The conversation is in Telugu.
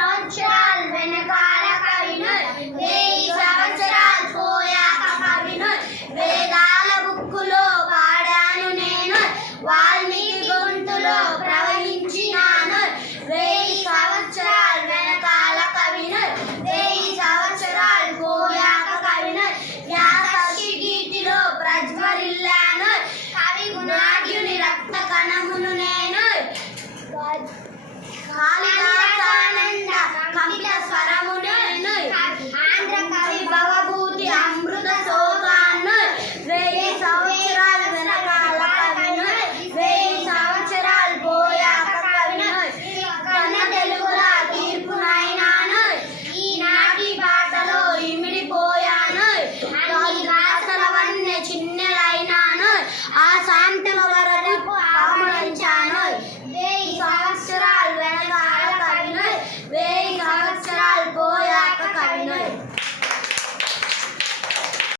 సంవత్సరాలు వెనకాల కవిను వెయ్యి సంవత్సరాలు పోయాక కవిను. వేదాల బుక్కులో పాడాను నేను వాల్మీకి గొంతులో ప్రవహించినాను. వెయ్యి సంవత్సరాలు వెనకాల కవిను వెయ్యి సంవత్సరాలు పోయాక కవిను. వ్యాసీ గీతిలో ప్రజ్వరిల్లాను. కవి గుణార్యుని రక్త కణమును నేను. కాలి